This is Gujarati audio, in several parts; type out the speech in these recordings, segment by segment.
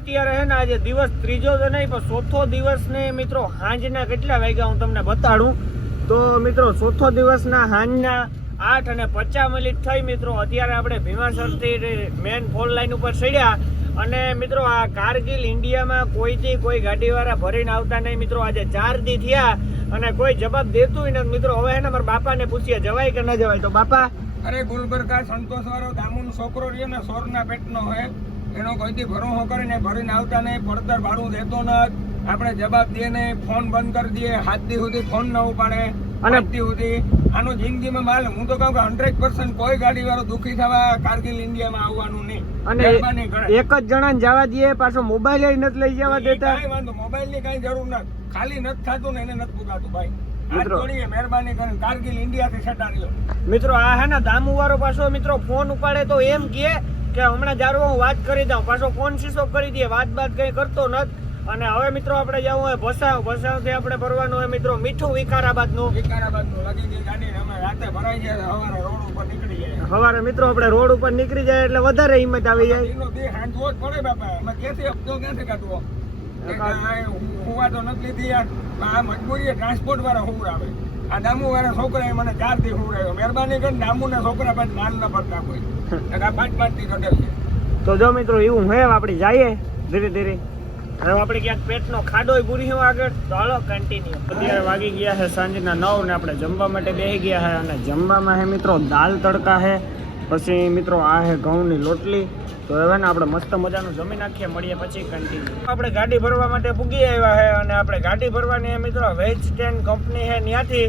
અત્યારે હે ને આજે દિવસ ત્રીજો તો નહીં પણ ચોથો દિવસ ને મિત્રો સાંજના કેટલા વાગ્યા હું તમને બતાડું તો મિત્રો ચોથો દિવસના સાંજના 8:50 થઈ મિત્રો. અત્યારે આપણે ભીમાસરથી મેન ફોર લાઈન ઉપર ચડ્યા અને મિત્રો આ કારગિલ ઇન્ડિયામાં કોઈથી કોઈ ગાડીવાળા ભરીને આવતા નહીં મિત્રો. આજે 4 દી થયા અને કોઈ જવાબ દેતું નથી મિત્રો. હવે હે ને મારા બાપાને પૂછીએ જવાય કે ન જવાય. તો બાપા, અરે ગુલબર્ગા સંતોષ વાળો દામુનો છોકરો રહ્યો ને 16ના પેટનો હે, એનો કોઈથી ભરોસો કરીને ભરીને આવતા નહીં, પડતર ભાડું દેતો નથી, આપણે જવાબ દે નહીં, ફોન બંધ કરી દઈએ, 7 દી સુધી ફોન ન ઉપાડે અને 8 દી સુધી આનો જિંદગીમાં માલ. હું તો કહું કે 100% કોઈ ગાડી વાળો દુઃખી થવા કારગિલ ઇન્ડિયામાં આવવાનું નહીં. અને એક જ જણાને જવા દઈએ, પાછો મોબાઈલ નથી લઈ જવા દેતા. કઈ વાંધો, મોબાઈલ ની કઈ જરૂર નથી, ખાલી નથી થતું ને એને નથી પુગાતું ભાઈ. મહેરબાની કરીને કારગિલ ઇન્ડિયાથી છટાડ્યો મિત્રો. આ હે ને દામુ વાળો પાછો મિત્રો ફોન ઉપાડે તો એમ કે હમણાં જારો હું વાત કરી દઉં, પાછો ફોન સ્વિચ ઓફ કરી દે, વાત કઈ કરતો નથી. અને હવે મિત્રો આપણે જવું હોય ભસાવ થી આપણે ભરવાનું હોય મિત્રો મીઠું વિકારાબાદ નું લાગી ગઈ ગાડી. અમે રાતે ભરાઈ જાય, સવારે રોડ ઉપર નીકળી જાય. સવારે મિત્રો આપણે રોડ ઉપર નીકળી જાય એટલે વધારે હિંમત આવી જાય. હાંજવો જ પડે બાપા, અમે ક્યાંથી હપ્તો ક્યાંથી કાઢવો? હુવા તો નથી લીધી યાર, આ મજબૂરી ટ્રાન્સપોર્ટ વાળા હુર આવે. આ દામુ વાળા છોકરા મને 4 દી હુરાયો. મહેરબાની કરીને દામુ ના છોકરા પાસે માન ન પડતા કોઈ. આ 5 થી કટેલ છે. તો જો મિત્રો એવું હે, આપણે જઈએ ધીરે ધીરે. હવે આપણે ક્યાંક પેટનો ખાડો પૂરી આગળ, તો હાલો કન્ટિન્યુ. અત્યારે વાગી ગયા છે સાંજના 9 ને આપણે જમવા માટે બેસી ગયા છે. અને જમવામાં હે મિત્રો દાલ તડકા છે, પછી મિત્રો આ હે ઘઉંની લોટલી. તો હવે ને આપણે મસ્ત મજાનું જમી નાખીએ, મળીએ પછી કન્ટિન્યુ. આપણે ગાડી ભરવા માટે પૂગી આવ્યા છે અને આપણે ગાડી ભરવાની મિત્રો વેજ સ્ટેન્ડ કંપની છે ત્યાંથી.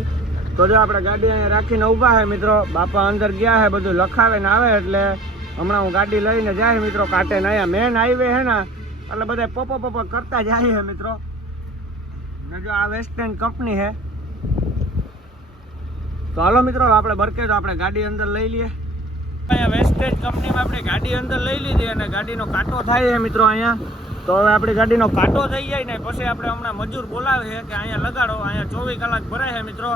તો જો આપણે ગાડી અહીંયા રાખીને ઊભા છે મિત્રો. બાપા અંદર ગયા છે, બધું લખાવે ને આવે એટલે હમણાં હું ગાડી લઈને જાય મિત્રો. કાંટે ને અહીંયા મેન હાઈવે છે ને એટલે બધા પપ્પો કરતા જાય છે મિત્રો. ને જો આ વેસ્ટ એન્ડ કંપની છે. તો હાલો મિત્રો આપણે બરકે તો આપણે ગાડી અંદર લઈ લઈએ. અહીંયા વેસ્ટેજ કંપનીમાં આપણે ગાડી અંદર લઈ લીધી અને ગાડીનો કાંટો થાય છે મિત્રો અહીંયા. તો હવે આપણી ગાડીનો કાંટો થઈ જાય ને પછી આપણે હમણાં મજૂર બોલાવે છે કે અહીંયા લગાડો. અહીંયા 24 કલાક ભરાય છે મિત્રો.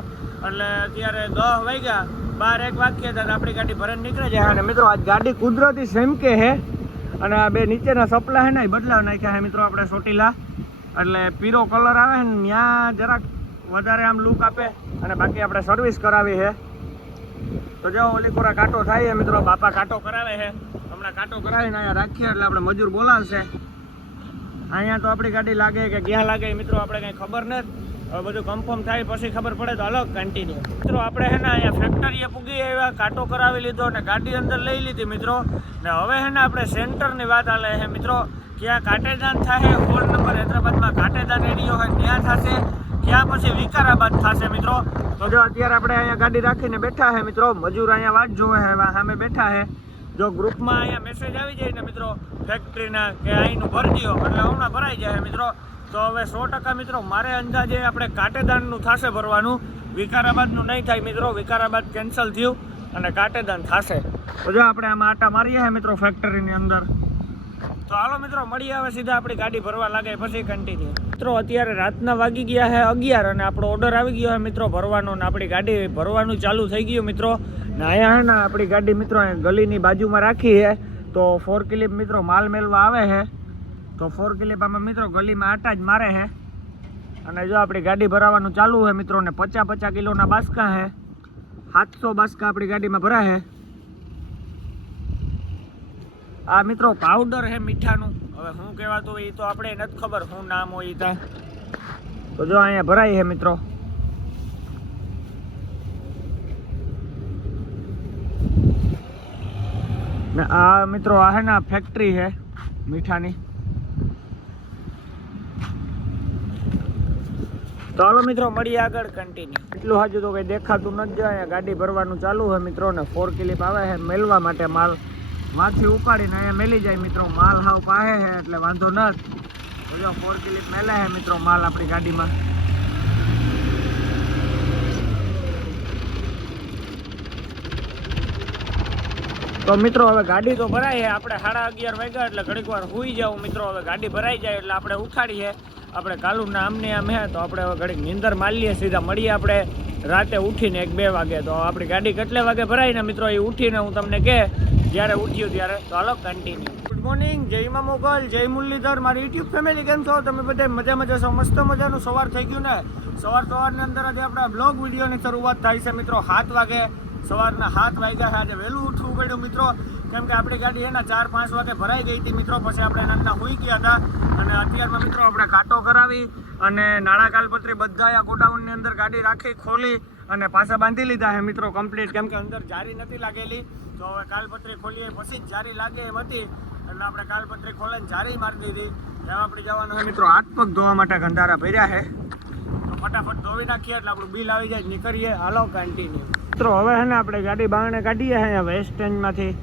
એટલે અત્યારે 10 વાગ્યા, 12-1 વાગ્યા ત્યારે આપણી ગાડી ભરાઈને નીકળે જાય. અને મિત્રો આજ ગાડી કુદરતી સેમકે છે અને આ બે નીચેના સપલા છે ને એ બદલાવ નાખ્યા છે મિત્રો આપણે ચોટીલા. એટલે પીરો કલર આવે ને ત્યાં જરાક વધારે આમ લુક આપે અને બાકી આપણે સર્વિસ કરાવી છે. તો જો ઓલી કોરા કાંટો થાય છે મિત્રો. બાપા કાંટો કરાવે છે, હમણાં કાંટો કરાવીને અહીંયા રાખીએ એટલે આપણે મજૂર બોલાવશે. અહીંયા તો આપણી ગાડી લાગે કે ક્યાં લાગે મિત્રો આપણે કંઈ ખબર નથી. હવે બધું કન્ફર્મ થાય પછી ખબર પડે. તો હાલો કન્ટિન્યુ મિત્રો. આપણે છે ને અહીંયા ફેક્ટરીએ પૂગી આવ્યા, કાંટો કરાવી લીધો અને ગાડી અંદર લઈ લીધી મિત્રો. ને હવે છે ને આપણે સેન્ટરની વાત આલે છે મિત્રો. ક્યાં કાંટેદાન થાય, હોલ નંબર હૈદરાબાદમાં કાંટેદાન એરિયો હોય ત્યાં થશે, ક્યાં પછી વિકારાબાદ થશે મિત્રો. તો જો અત્યારે આપણે અહીંયા ગાડી રાખીને બેઠા છે મિત્રો. મજૂર અહીંયા વાટ જોવે છે, સામે બેઠા છે. જો ગ્રુપમાં અહીંયા મેસેજ આવી જાય ને મિત્રો ફેક્ટરીના કે અહીંનું ભરી દો એટલે હમણાં ભરાઈ જાય મિત્રો. તો હવે 100% મિત્રો મારે અંદાજે આપણે કાંટેદાનનું થશે ભરવાનું, વિકારાબાદનું નહીં થાય મિત્રો. વિકારાબાદ કેન્સલ થયું અને કાંટેદાન થશે. તો જો આપણે આમાં આટા મારીએ છે મિત્રો ફેક્ટરીની અંદર. તો હાલો મિત્રો મળીએ હવે સીધા આપણી ગાડી ભરવા લાગે પછી કન્ટિન્યુ. મિત્રો અત્યારે રાતના વાગી ગયા છે 11 અને આપણો ઓર્ડર આવી ગયો છે મિત્રો ભરવાનો. ને આપણી ગાડી ભરવાનું ચાલુ થઈ ગયું મિત્રો. ને અહીંયા છે ને આપણી ગાડી મિત્રો ગલીની બાજુમાં રાખી છે. તો 4 ક્લિપ મિત્રો માલ મેળવા આવે છે. તો 4 ક્લિપ આમાં મિત્રો ગલીમાં આટા જ મારે છે. અને જો આપણી ગાડી ભરાવાનું ચાલુ છે મિત્રો. ને 50 કિલોના બાસકા છે, 700 બાસકા આપણી ગાડીમાં ભરાય છે. આ મિત્રો પાવડર છે મીઠાનું. હવે શું કહેવાતું હોય એ તો આપણે નથી ખબર, શું નામ હોય એ ત્યાં. તો જો અહીંયા ભરાય છે મિત્રો. ને આ મિત્રો આ હે ને ફેક્ટરી છે મીઠાની. તો હાલો મિત્રો મળીએ આગળ કન્ટિન્યુ. એટલું હજુ તો કંઈ દેખાતું નથી. જાય ગાડી ભરવાનું ચાલુ છે મિત્રો. ને 4 ક્લિપ આવે છે મેળવા માટે. માલ માંથી ઉપાડીને અહીંયા મેલી જાય મિત્રો. માલ હાવ પાહે છે એટલે વાંધો નથી. જો 4 ક્લિપ મેલે છે મિત્રો માલ આપણી ગાડીમાં. તો મિત્રો હવે ગાડી તો ભરાય છે. આપણે 11:30 વાગ્યા એટલે ઘડીક વાર સુઈ જાવ મિત્રો. હવે ગાડી ભરાઈ જાય એટલે આપણે ઉખાડીએ. આપણે કાલુના આમને આમ હે તો આપણે હવે ઘડીક નીંદર મારીએ. સીધા મળીએ આપણે રાતે ઉઠીને 1-2 વાગે. તો આપણી ગાડી કેટલે વાગે ભરાય ને મિત્રો એ ઉઠીને હું તમને કહે જ્યારે ઉઠ્યું ત્યારે. તો હાલો કન્ટિન્યુ. મોર્નિંગ, જય મા મોગલ, જય મુરલીધર, મારી યુટ્યુબ ફેમિલી. કેમ છો તમે બધા? મજા છો? મસ્ત મજાનું સવાર થઈ ગયું ને? સવારની અંદર આજે આપણા બ્લોગ વિડીયોની શરૂઆત થાય છે મિત્રો. 7 વાગે, સવારના 7 વાગ્યા છે. આજે વહેલું ઉઠવું પડ્યું મિત્રો, કેમ કે આપણી ગાડી એના 4-5 વાગે ભરાઈ ગઈ હતી મિત્રો. પછી આપણે નાના હોઈ ગયા હતા અને અત્યારમાં મિત્રો આપણે કાંટો કરાવી અને નાણાં કાલપત્રી બધા આ ગોડાઉનની અંદર ગાડી રાખી ખોલી અને પાછા બાંધી લીધા છે મિત્રો કમ્પ્લીટ, કેમ કે અંદર જારી નથી લાગેલી. તો હવે કાલપત્રી ખોલીએ પછી જ જારી લાગે એમ હતી એટલે આપણે કાલપત્રી ખોલીને જારી મારી દીધી. હવે આપણે જવાનું હોય મિત્રો હાથ પગ ધોવા માટે ગંધારા ભર્યા છે, તો ફટાફટ ધોવી નાખીએ એટલે આપણું બિલ આવી જાય, નીકળીએ. હાલો કન્ટિન્યુ મિત્રો. હવે છે ને આપણે ગાડી બહારને કાઢીએ અહીંયા વેસ્ટ સ્ટેન્ડમાંથી.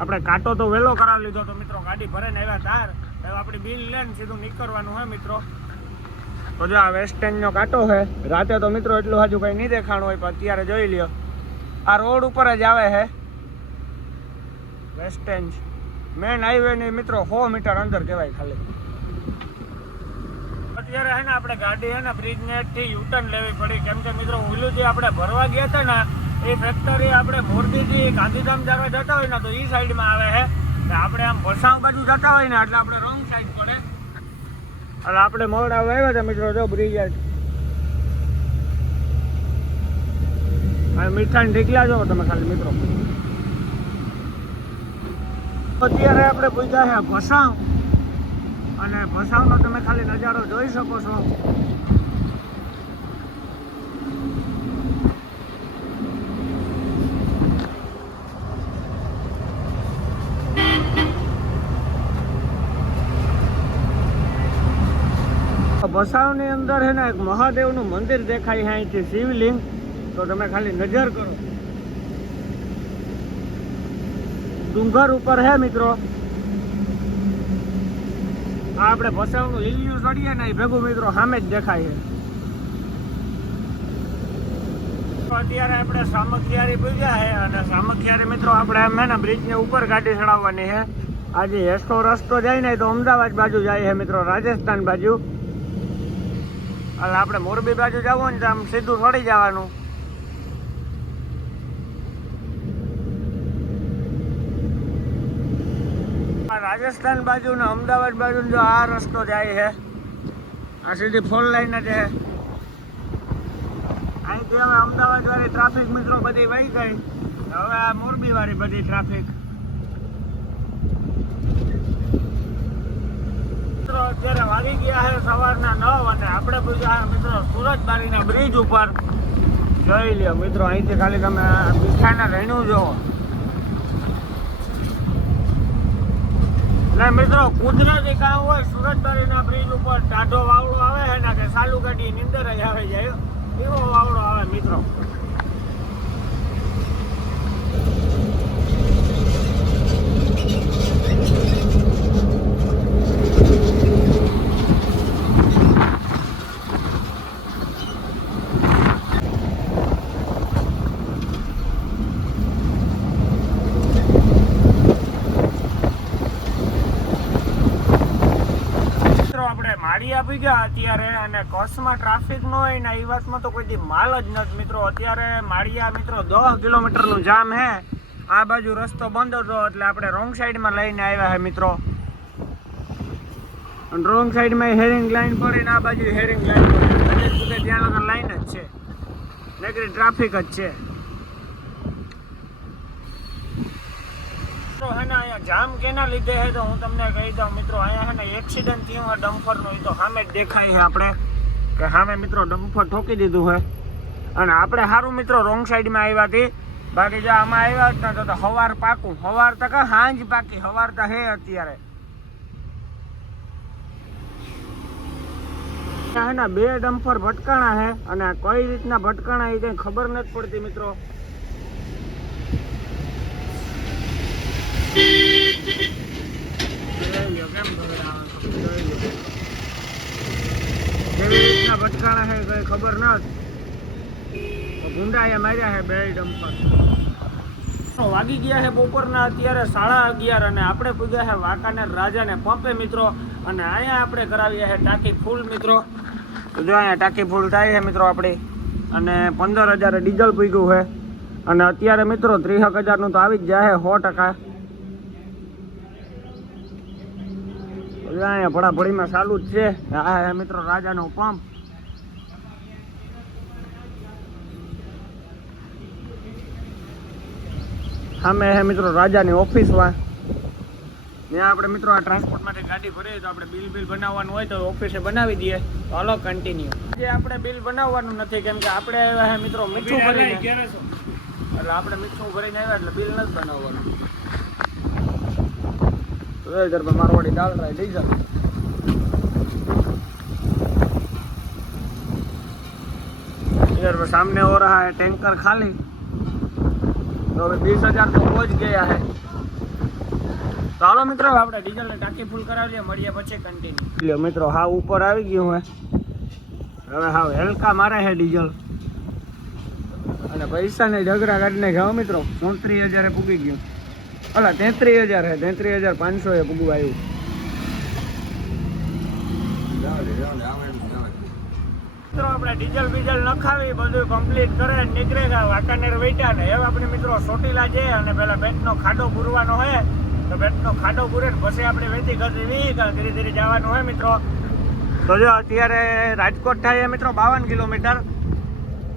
આપણે કાંટો તો વહેલો કરાવી લીધો તો મિત્રો, ગાડી ભરાઈને આવ્યા તાર. હવે આપણી બિલ લઈને સીધું નીકળવાનું હોય મિત્રો. તો જો આ વેસ્ટ સ્ટેન્ડનો કાંટો છે. રાતે તો મિત્રો એટલું હજુ કંઈ નહીં દેખાણું હોય, પણ અત્યારે જોઈ લ્યો આ રોડ ઉપર જ આવે છે વેસ્ટ સ્ટેન્ડ. મેન હાઈવે ની મિત્રો 100 મીટર અંદર કહેવાય ખાલી. અત્યારે છે ને આપણે ગાડી છે ને બ્રિજનેટથી યુટર્ન લેવી પડી, કેમ કે મિત્રો ઓલું જે આપણે ભરવા ગયા હતા ને એ ફેક્ટરી આપણે મોરબીથી ગાંધીધામ જવા જતા હોય ને તો એ સાઈડમાં આવે છે. આપણે આમ ભસાવ બાજુ જતા હોય ને એટલે આપણે રોંગ સાઈડ પડે. એટલે આપણે મોડા આવ્યા હતા મિત્રો. જો બ્રિજ મીઠાની ઢીકલા જો તમે ખાલી મિત્રો. અત્યારે આપણે પૂછ્યા છે ભસાવ, અને ભસાવનો તમે ખાલી નજારો જોઈ શકો છો. ભસાવની અંદર છે ને એક મહાદેવનું મંદિર દેખાય છે અહીંથી, શિવલિંગ. તો તમે ખાલી નજર કરો, ડુંગર ઉપર છે મિત્રો. આ આપણે ભસાવનું લીલિયું ચડીએ ને એ ભેગું મિત્રો સામે જ દેખાય છે. અત્યારે આપણે સામખિયારી પૂજ્યા છે અને સામખિયારી મિત્રો આપણે એમ ને બ્રિજની ઉપર ગાડી ચડાવવાની છે. આજે એસકો રસ્તો જાય ને તો અમદાવાદ બાજુ જાય છે મિત્રો, રાજસ્થાન બાજુ. એટલે આપણે મોરબી બાજુ જવું ને તો આમ સીધું ચડી જવાનું. રાજસ્થાન બાજુ ને અમદાવાદ બાજુ જો આ રસ્તો જાય છે, આ સીધી 4 લાઈન જ છે. અહીંથી હવે અમદાવાદ વાળી ટ્રાફિક મિત્રો બધી વહી ગઈ, હવે આ મોરબી વાળી બધી ટ્રાફિક. મિત્રો અત્યારે વાગી ગયા છે સવારના 9 અને આપણે પૂછ્યા મિત્રો સુરતબારીના બ્રિજ ઉપર. જોઈ લ્યો મિત્રો, અહીંથી ખાલી તમે મીઠાના રહેણું જોવો. એટલે મિત્રો કુદરતી કામ હોય, સુરતબારીના બ્રિજ ઉપર ટાઢો વાવડો આવે છે ને કે ચાલુ ગાડી નીંદર જ આવી જાય એવો વાવડો આવે મિત્રો. માળી આપી ગયા અત્યારે, અને કચ્છમાં ટ્રાફિક ન હોય ને એ વાતમાં તો કોઈ દી માલ જ નથી મિત્રો. અત્યારે માળિયા મિત્રો 10 કિલોમીટરનું જામ હે. આ બાજુ રસ્તો બંધ હતો એટલે આપણે રોંગ સાઈડમાં લઈને આવ્યા છે મિત્રો. અને રોંગ સાઈડમાં હેરિંગ લાઈન પડીને આ બાજુ હેરિંગ લાઈન પડી, ત્યાં લગન લાઈન જ છે, નકરી ટ્રાફિક જ છે. અહીંયા જામ કેના લીધે છે તો હું તમને કહી દઉં મિત્રો. અહીંયા છે ને એક્સિડન્ટ થયું હોય ડમ્ફરનું, એ તો સામે જ દેખાય છે આપણે કે સામે મિત્રો ડમ્ફર ઠોકી દીધું છે. અને આપણે સારું મિત્રો રોંગ સાઈડમાં આવ્યા હતી, બાકી જો આમાં આવ્યા જ ને તો હવાર પાકું. હવાર તો કા હાંજ પાકી, હવાર તો હે અત્યારે. છે ને 2 ડમ્ફર ભટકાણા છે અને કઈ રીતના ભટકાણા એ કંઈ ખબર નથી પડતી મિત્રો. કેવી રીતના ભટકાણા છે કઈ ખબર નથી. ગુંડાએ માર્યા છે 2 ડમ્પર. વાગી ગયા છે બપોરના અત્યારે 11:30 અને આપણે પૂગ્યા છે વાંકાનેર રાજાને પંપે મિત્રો. અને અહીંયા આપણે કરાવીએ છે ટાંકી ફૂલ મિત્રો. તો જો અહીંયા ટાંકી ફૂલ થાય છે મિત્રો આપણી, અને 15,000 ડીઝલ પૂગ્યું છે. અને અત્યારે મિત્રો 30,000 નું તો આવી જ જાય 100%. જો અહીંયા ભડાભડીમાં ચાલુ જ છે. આ હે મિત્રો રાજાનો પંપ. સામે હે મિત્રો રાજાની ઓફિસમાં. ત્યાં આપણે મિત્રો આ ટ્રાન્સપોર્ટ માટે ગાડી ભરીએ તો આપણે બિલ બનાવવાનું હોય તો ઓફિસે બનાવી દઈએ. તો હાલો કન્ટિન્યુ. જે આપણે બિલ બનાવવાનું નથી કેમ કે આપણે આવ્યા હે મિત્રો મીઠું ભરીને, એટલે આપણે મીઠું ભરીને આવ્યા એટલે બિલ નથી બનાવવાનું. તો इधर पे मारवाड़ी डाल रहा है डीजल. इधर पे सामने हो रहा है टैंकर खाली. तो अभी 20,000 तो पहुंच गया है. તો હાલો મિત્રો આપણે ડીઝલની ટાંકી ફૂલ કરાવી લઈએ, મળીએ પછી કન્ટિન્યુ. લ્યો મિત્રો હા ઉપર આવી ગયું હે. હવે હા હલકા મારે છે ડીઝલ અને પૈસાને ઢગરા કાઢીને જાઓ મિત્રો. 29,000 પૂગી ગયું. અલા 33,000 છે, 33,500 એ પૂગવા આવ્યું. મિત્રો આપણે ડીઝલ બીજલ નખાવી બધું કમ્પ્લીટ કરે નીકળે ગયા વાંકાનેર વૈટા ને. હવે આપણે મિત્રો ચોટીલા જઈએ અને પેલા બેટનો ખાડો પૂરવાનો હોય તો બેટનો ખાડો પૂરે ને પછી આપણે વેચી ધીરે ધીરે જવાનું હોય મિત્રો. તો જો અત્યારે રાજકોટ થાય મિત્રો 52 કિલોમીટર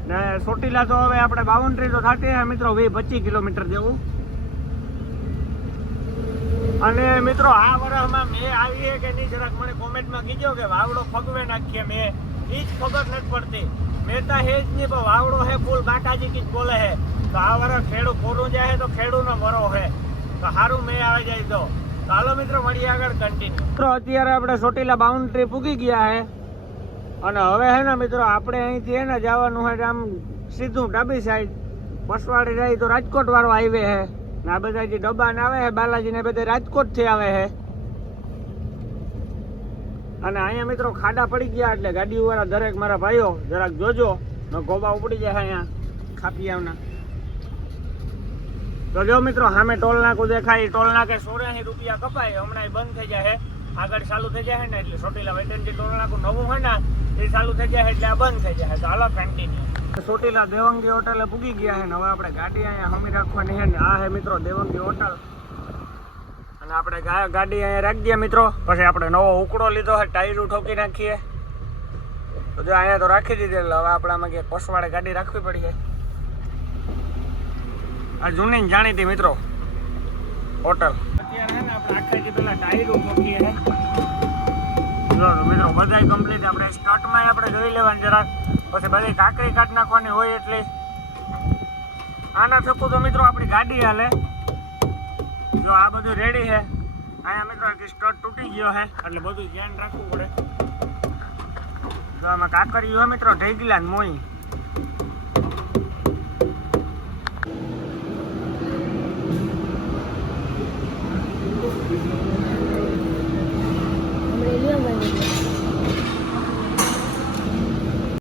ને ચોટીલા તો હવે આપણે 52 તો થતી હોય મિત્રો 20-25 કિલોમીટર જેવું. અને મિત્રો આ વર્ષમાં મેં આવી છે કે નહીં જરાક મને કોમેન્ટમાં કીધો કે વાવડો ફગવે નાખીએ. મેં એ જ ખબર નથી પડતી. મેં તો હે જ નહીં પણ વાવડો હે ફૂલ બાટાજી કી જ બોલે હે. તો આ વર્ષ ખેડૂત કોરું જાય તો ખેડૂતનો મરો હે તો સારું મેં આવી જાય તો ચાલો મિત્રો મળીએ આગળ કન્ટિન્યુ. મિત્રો અત્યારે આપણે ચોટીલા બાઉન્ડ્રી પૂગી ગયા હે અને હવે હે ને મિત્રો આપણે અહીંથી હે ને જવાનું હોય આમ સીધું ડાબી સાઈડ પસવાડી જાય તો રાજકોટ વાળો હાઈવે હે ને આ બધા જે ડબ્બા ને આવે હે બાલાજી ને બધા રાજકોટ થી આવે હે. અને અહીંયા મિત્રો ખાડા પડી ગયા એટલે ગાડી વાળા દરેક મારા ભાઈઓ જરાક જોજો ને ગોબા ઉપડી જાય અહીંયા ખાપિયાના. તો જો મિત્રો સામે ટોલ નાકું દેખાય. ટોલ નાકે 84 રૂપિયા કપાય. હમણાં બંધ થઈ જાય આગળ ચાલુ થઈ જાય ને એટલે ચોટીલા વેટનજી ટોલ નાકું નવું હોય ને એ ચાલુ થઈ જાય એટલે આ બંધ થઈ જાય. તો હાલો કન્ટિન્યુ. ચોટીલા દેવંગી હોટલે પૂગી ગયા છે ને હવે આપણે ગાડી અહીંયા હમી રાખવાની છે ને આ હે મિત્રો દેવંગી હોટલ. અને આપણે ગાડી અહીંયા રાખી દઈએ મિત્રો. પછી આપણે નવો ઉકળો લીધો છે, ટાયરું ઠોકી નાખીએ. તો જો અહીંયા તો રાખી દીધી એટલે હવે આપણે આમાં કે પોસવાડે ગાડી રાખવી પડી છે. આ જૂની જાણીતી મિત્રો હોટલ. અત્યારે ને આપણે આખા પેલા ટાયરું ઠોકીએ છે. જો મિત્રો બધાય કમ્પ્લીટ. આપણે સ્ટાર્ટમાં આપણે જોઈ લેવાની જરાક પછી બધી કાંકરી કાઢ નાખવાની હોય એટલે આના થકું તો મિત્રો આપણી ગાડી હાલે. જો આ બધું રેડી છે. અહીંયા મિત્રો સ્ટર્ટ તૂટી ગયો છે એટલે બધું ધ્યાન રાખવું પડે. જો આમાં કાંકરી હોય મિત્રો ઢેગલા ને મોઈ